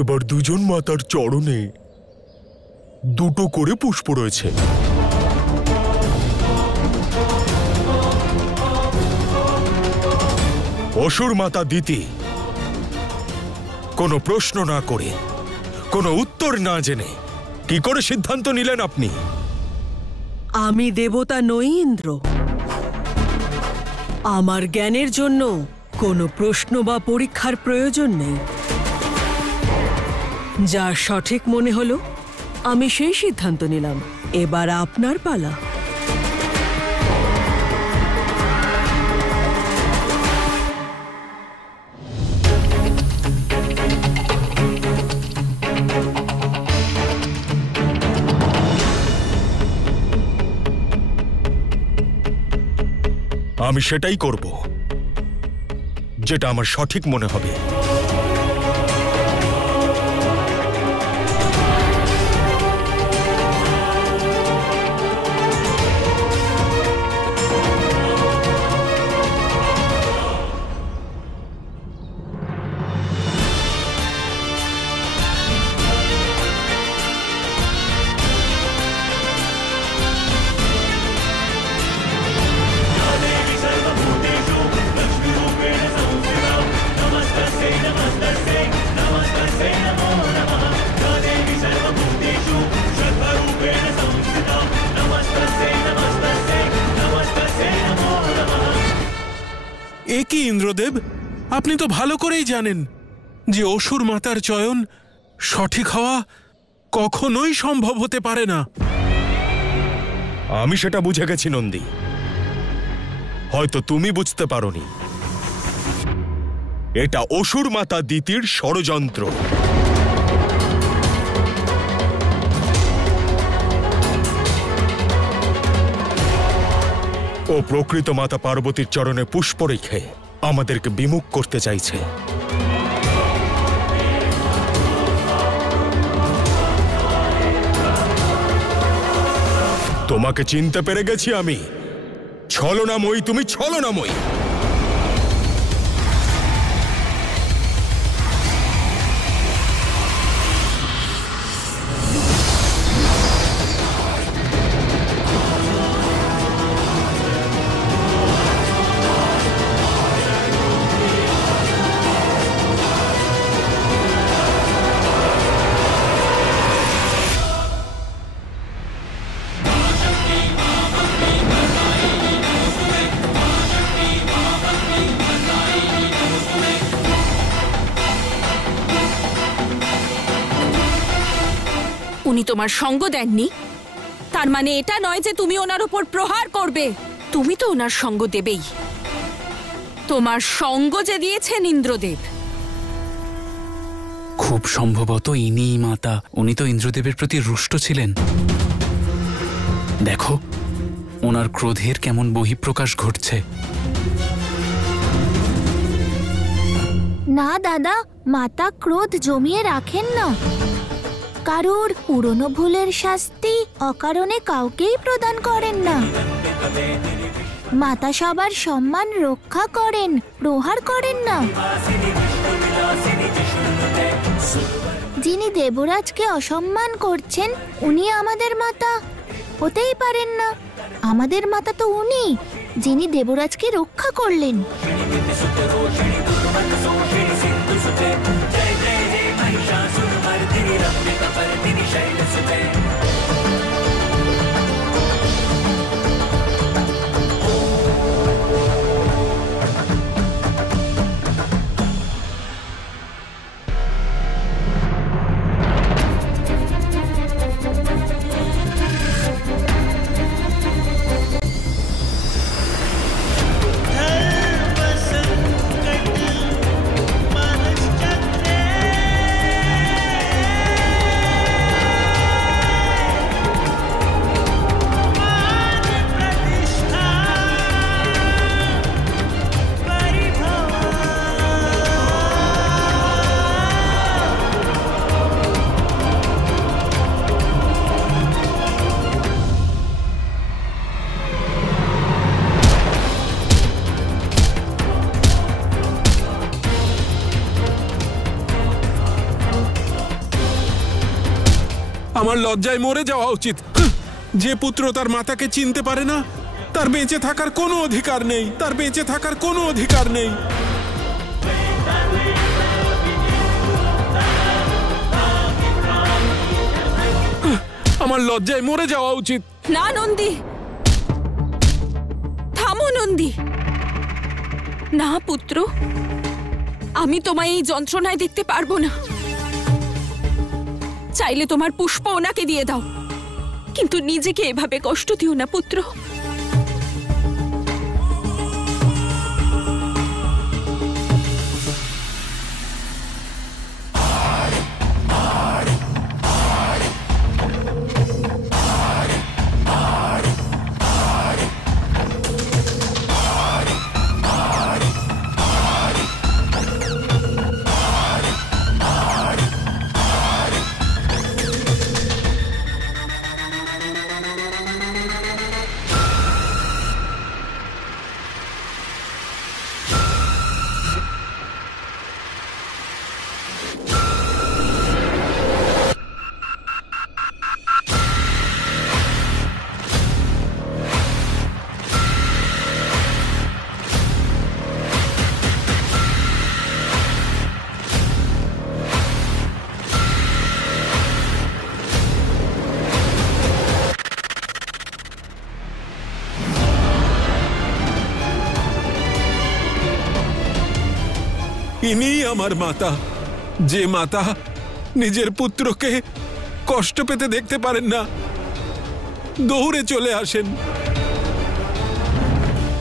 এবার দুজন মাতার চরণে দুটো করে পুষ্প রয়েছে। অসুর মাতা দিতি কোনো প্রশ্ন না করে, কোনো উত্তর না জেনে কি করে সিদ্ধান্ত নিলেন আপনি? আমি দেবতা নই ইন্দ্র। আমার জ্ঞানের জন্য কোনো প্রশ্ন বা পরীক্ষার প্রয়োজন নেই। যা সঠিক মনে হলো আমি সেই সিদ্ধান্ত নিলাম। এবার আপনার পালা। আমি সেটাই করব যেটা আমার সঠিক মনে হবে। কি ইন্দ্রদেব, আপনি তো ভালো করেই জানেন যে অসুর মাতার চয়ন সঠিক হওয়া কখনোই সম্ভব হতে পারে না। আমি সেটা বুঝে গেছি নন্দী, হয়তো তুমি বুঝতে পারোনি। এটা অসুর মাতা দিতির ষড়যন্ত্র। ও প্রকৃত মাতা পার্বতীর চরণে পুষ্প রেখে আমাদেরকে বিমুখ করতে চাইছে। তোমাকে চিনতে পেরে গেছি আমি। ছলনাময়ী, তুমি ছলনাময়ী। উনি তোমার সঙ্গ দেননি, তার মানে এটা নয় যে তুমি ওনার উপর প্রহার করবে। তুমি তো ওনার সঙ্গ দেবেই। তোমার সঙ্গ যে দিয়েছেন ইন্দ্রদেব। খুব সম্ভবত ইনিই মাতা। উনি তো ইন্দ্রদেবের প্রতি রুষ্ট ছিলেন। দেখো ওনার ক্রোধের কেমন বহিঃপ্রকাশ ঘটছে। না দাদা, মাতা ক্রোধ জমিয়ে রাখেন না। কারুর পুরনো ভুলের শাস্তি অকারণে কাউকেই প্রদান করেন না। মাতা সবার সম্মান রক্ষা করেন, প্রহার করেন না। যিনি দেবরাজকে অসম্মান করছেন উনি আমাদের মাতা হতেই পারেন না। আমাদের মাতা তো উনি, যিনি দেবরাজকে রক্ষা করলেন। আমার লজ্জায় মরে যাওয়া উচিত। যে পুত্র তার মাতাকে চিনতে পারে না, তার বেঁচে থাকার কোনো অধিকার নেই, তার বেঁচে থাকার কোনো অধিকার নেই। আমার লজ্জায় মরে যাওয়া উচিত। না নন্দী, থামো নন্দী। না পুত্র, আমি তোমায় এই যন্ত্রণায় দেখতে পারবো না। চাইলে তোমার পুষ্প ওনাকে দিয়ে দাও, কিন্তু নিজেকে এভাবে কষ্ট দিও না পুত্র। ইনিই আমার মাতা, যে মাতা নিজের পুত্রকে কষ্ট পেতে দেখতে পারেন না, দৌড়ে চলে আসেন।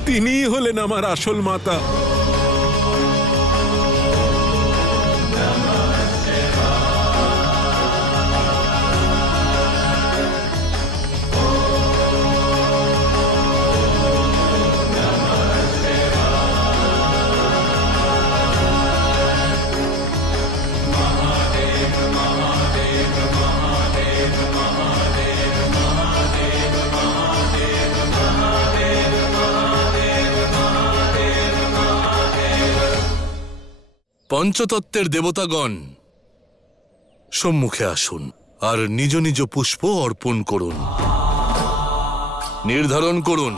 তিনিই হলেন আমার আসল মাতা। পঞ্চতত্ত্বের দেবতাগণ সম্মুখে আসুন আর নিজ নিজ পুষ্প অর্পণ করুন। নির্ধারণ করুন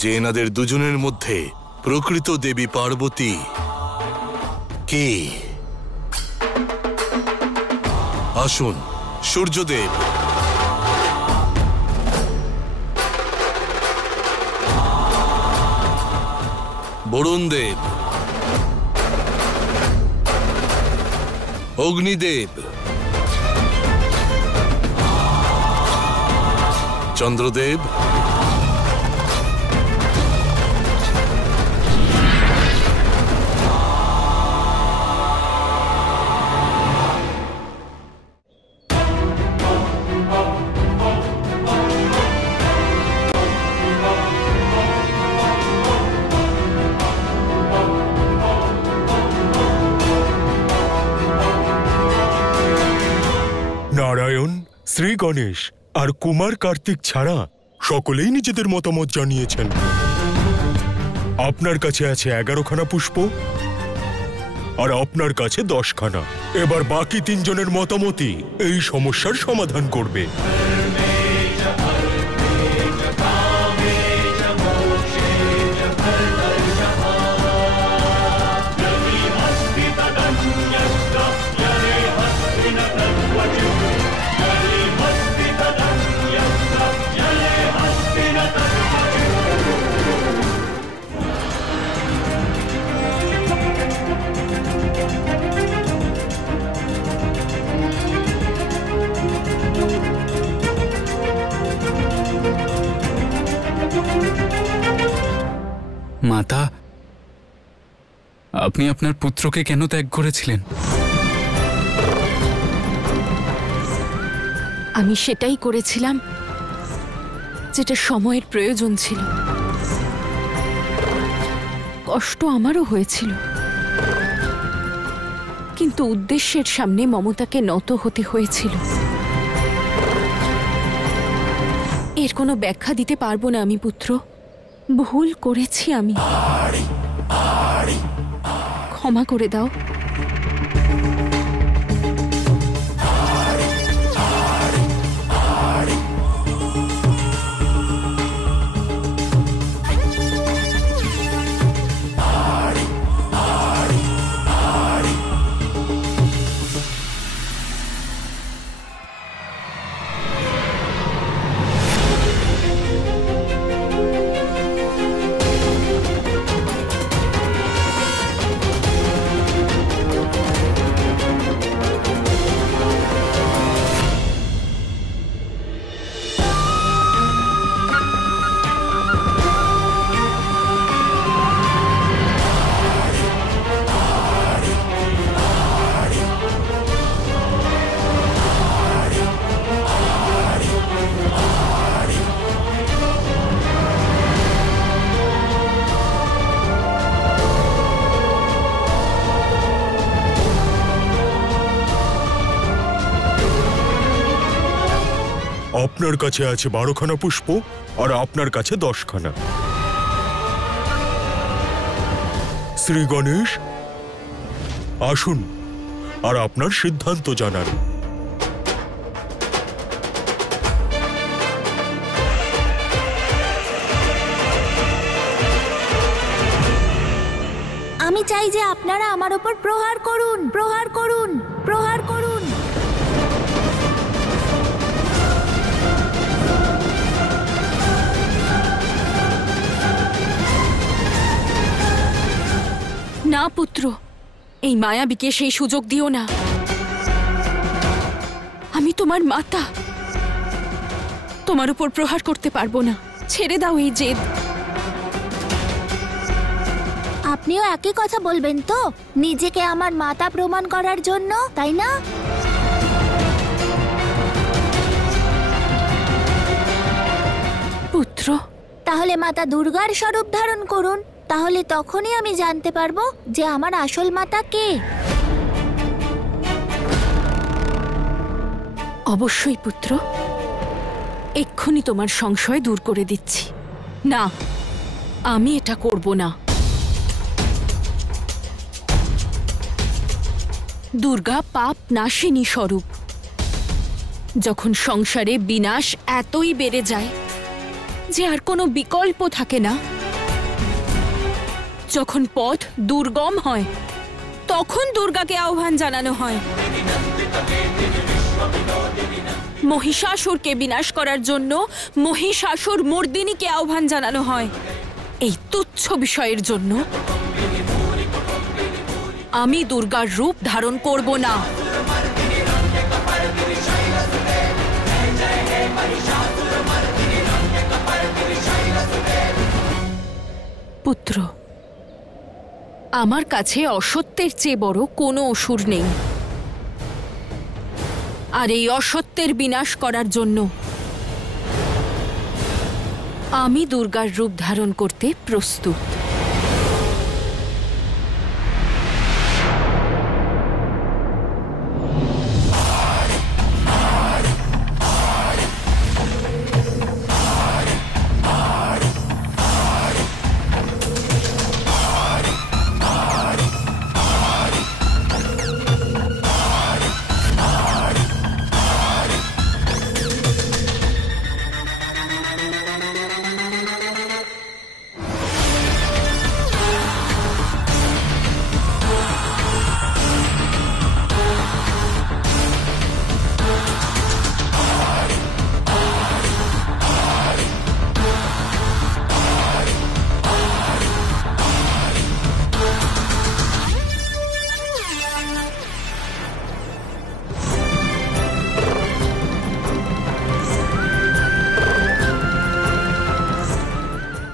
যে এনাদের দুজনের মধ্যে প্রকৃত দেবী পার্বতী কে। আসুন সূর্যদেব, বরুণ দেব, অগ্নিদেব, চন্দ্রদেব, নারায়ণ, শ্রী গণেশ আর কুমার কার্তিক ছাড়া সকলেই নিজেদের মতামত জানিয়েছেন। আপনার কাছে আছে 11খানা পুষ্প আর আপনার কাছে 10খানা। এবার বাকি 3 জনের মতামতই এই সমস্যার সমাধান করবে। মাতা, আপনি আপনার পুত্রকে কেন ত্যাগ করেছিলেন? আমি সেটাই করেছিলাম যেটা সময়ের প্রয়োজন ছিল। কষ্ট আমারও হয়েছিল, কিন্তু উদ্দেশ্যের সামনে মমতাকে নত হতে হয়েছিল। এর কোনো ব্যাখ্যা দিতে পারবো না আমি পুত্র। ভুল করেছি আমি, ক্ষমা করে দাও। আপনার কাছে আছে 12খানা পুষ্প আর আপনার কাছে 10খানা। শ্রী গণেশ, আসুন আর আপনার সিদ্ধান্ত জানান। আমি চাই যে আপনারা আমার উপর প্রহার করুন, প্রহার করুন, প্রহার করুন। না পুত্র, এই মায়াবীকে সেই সুযোগ দিও না। আমি তোমার মাতা, তোমার উপর প্রহার করতে পারবো না। ছেড়ে দাও এই জেদ। আপনিও একই কথা বলবেন তো, নিজেকে আমার মাতা প্রমাণ করার জন্য, তাই না? পুত্র, তাহলে মাতা দুর্গার স্বরূপ ধারণ করুন, তাহলে তখনই আমি জানতে পারবো যে আমার আসল মাতা কে। অবশ্যই পুত্র, এক্ষুনি তোমার সংশয় দূর করে দিচ্ছি। না, আমি এটা করব না। দুর্গা পাপ নাশিনী স্বরূপ। যখন সংসারে বিনাশ এতই বেড়ে যায় যে আর কোনো বিকল্প থাকে না, যখন পথ দুর্গম হয়, তখন দুর্গাকে আহ্বান জানানো হয়। মহিষাসুরকে বিনাশ করার জন্য মহিষাসুর মর্দিনীকে আহ্বান জানানো হয়। এই তুচ্ছ বিষয়ের জন্য আমি দুর্গার রূপ ধারণ করব না। পুত্র, আমার কাছে অসত্যের চেয়ে বড় কোনো অসুর নেই, আর এই অসত্যের বিনাশ করার জন্য আমি দুর্গার রূপ ধারণ করতে প্রস্তুত।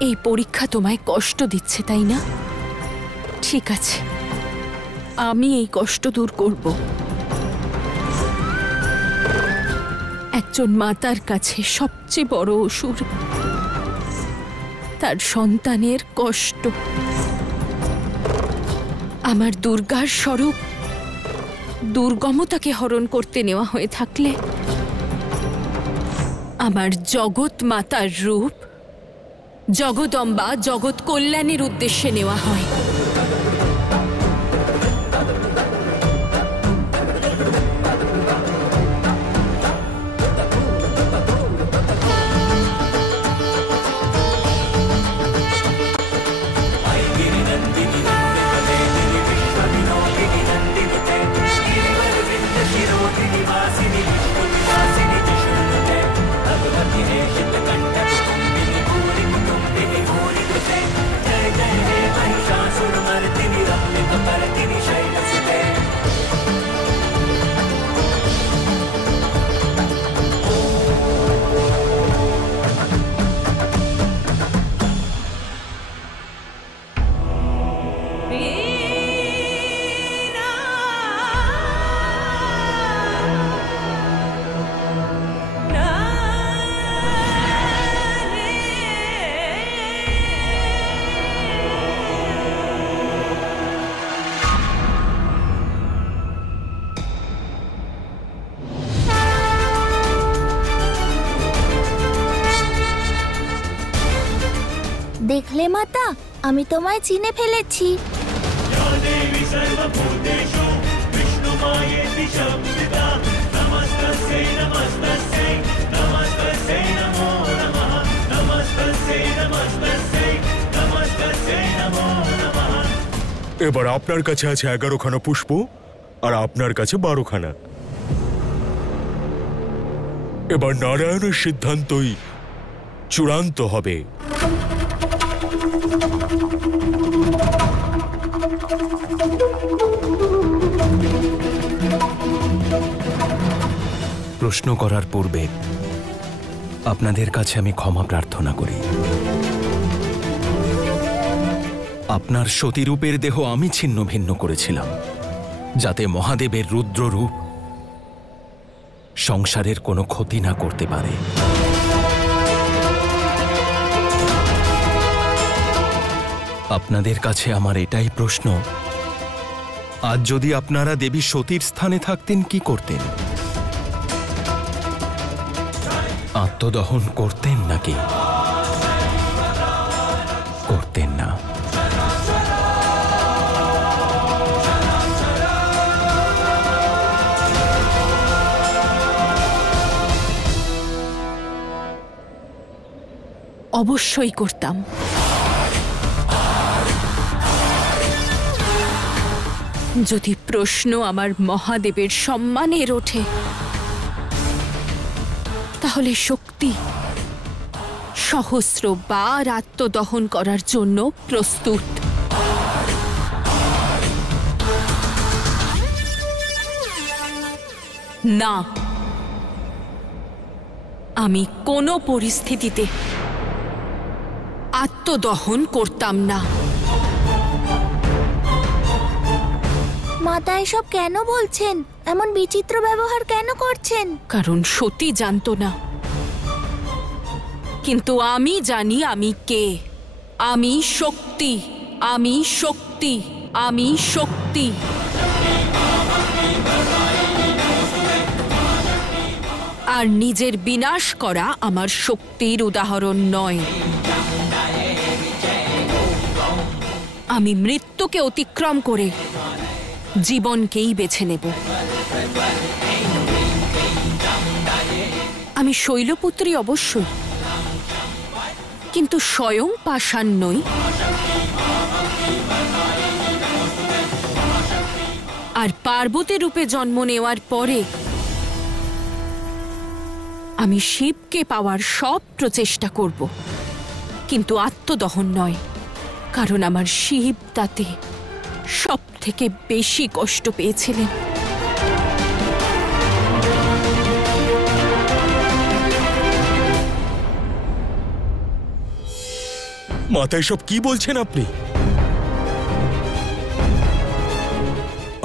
এই পরীক্ষা তোমায় কষ্ট দিচ্ছে, তাই না? ঠিক আছে, আমি এই কষ্ট দূর করব। একজন মাতার কাছে সবচেয়ে বড় অসুর তার সন্তানের কষ্ট। আমার দুর্গার স্বরূপ দুর্গমতাকে হরণ করতে নেওয়া হয়ে থাকলে আমার জগৎ মাতার রূপ জগদম্বা জগৎ কল্যাণের উদ্দেশ্যে নেওয়া হয়। जय जय हे महिषासुरमर्दिनी। দেখলে মাতা, আমি তোমায় চিনে ফেলেছি। এবার আপনার কাছে আছে 11খানা পুষ্প আর আপনার কাছে 12খানা। এবার নারায়ণের সিদ্ধান্তই চূড়ান্ত হবে। প্রশ্ন করার পূর্বে আপনাদের কাছে আমি ক্ষমা প্রার্থনা করি। আপনার সতীরূপের দেহ আমি ছিন্ন ভিন্ন করেছিলাম, যাতে মহাদেবের রুদ্ররূপ সংসারের কোনো ক্ষতি না করতে পারে। আপনাদের কাছে আমার এটাই প্রশ্ন, আজ যদি আপনারা দেবী সতীর স্থানে থাকতেন কি করতেন? আত্মদহন করতেন নাকি করতেন না? অবশ্যই করতাম। যদি প্রশ্ন আমার মহাদেবের সম্মানের ওঠে, তাহলে শক্তি সহস্রবার আত্মদহন করার জন্য প্রস্তুত। না, আমি কোনো পরিস্থিতিতে আত্মদহন করতাম না। মাতা এসব কেন বলছেন? এমন বিচিত্র ব্যবহার কেন করছেন? কারণ সতী জানতো না, কিন্তু আমি জানি আমি কে। আমি শক্তি, আমি শক্তি, আমি শক্তি। আর নিজের বিনাশ করা আমার শক্তির উদাহরণ নয়। আমি মৃত্যুকে অতিক্রম করে জীবনকেই বেছে নেব। আমি শৈলপুত্রী অবশ্যই, কিন্তু স্বয়ং পাষাণ নই। আর পার্বতী রূপে জন্ম নেওয়ার পরে আমি শিবকে পাওয়ার সব প্রচেষ্টা করব, কিন্তু আত্মদহন নয়। কারণ আমার শিব তাতে সব থেকে বেশি কষ্ট পেয়েছিলেন। মাতা এসব কি বলছেন আপনি?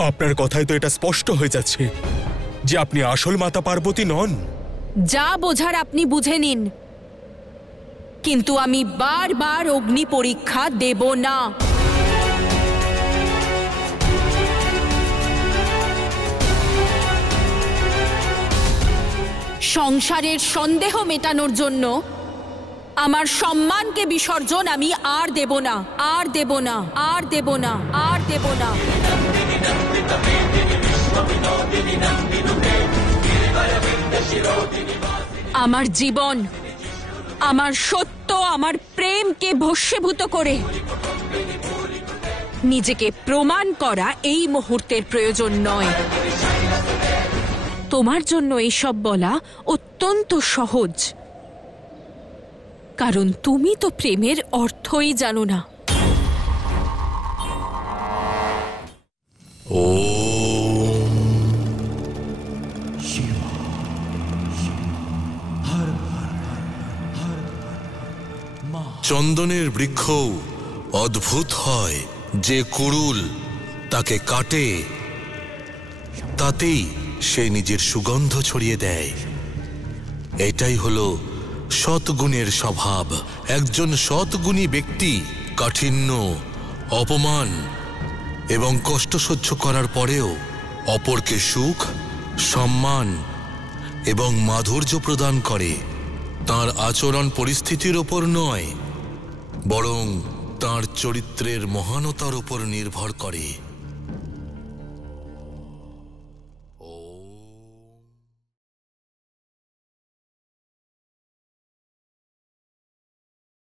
আপনার কথায় তো এটা স্পষ্ট হয়ে যাচ্ছে যে আপনি আসল মাতা পার্বতী নন। যা বোঝার আপনি বুঝে নিন, কিন্তু আমি বারবার অগ্নি পরীক্ষা দেব না। সংসারের সন্দেহ মেটানোর জন্য আমার সম্মানকে বিসর্জন আমি আর দেব না, আর দেব না, আর দেব না, আর দেব না। আমার জীবন, আমার সত্য, আমার প্রেমকে ভস্মীভূত করে নিজেকে প্রমাণ করা এই মুহূর্তের প্রয়োজন নয়। তোমার জন্য এইসব বলা অত্যন্ত সহজ, কারণ তুমি তো প্রেমের অর্থই জানো না। চন্দনের বৃক্ষ অদ্ভুত হয়, যে কুড়ুল তাকে কাটে তাতেই সে নিজের সুগন্ধ ছড়িয়ে দেয়। এটাই হলো সৎগুণের স্বভাব। একজন সৎগুণী ব্যক্তি কাঠিন্য, অপমান এবং কষ্ট সহ্য করার পরেও অপরকে সুখ, সম্মান এবং মাধুর্য প্রদান করে। তার আচরণ পরিস্থিতির ওপর নয়, বরং তার চরিত্রের মহানতার উপর নির্ভর করে।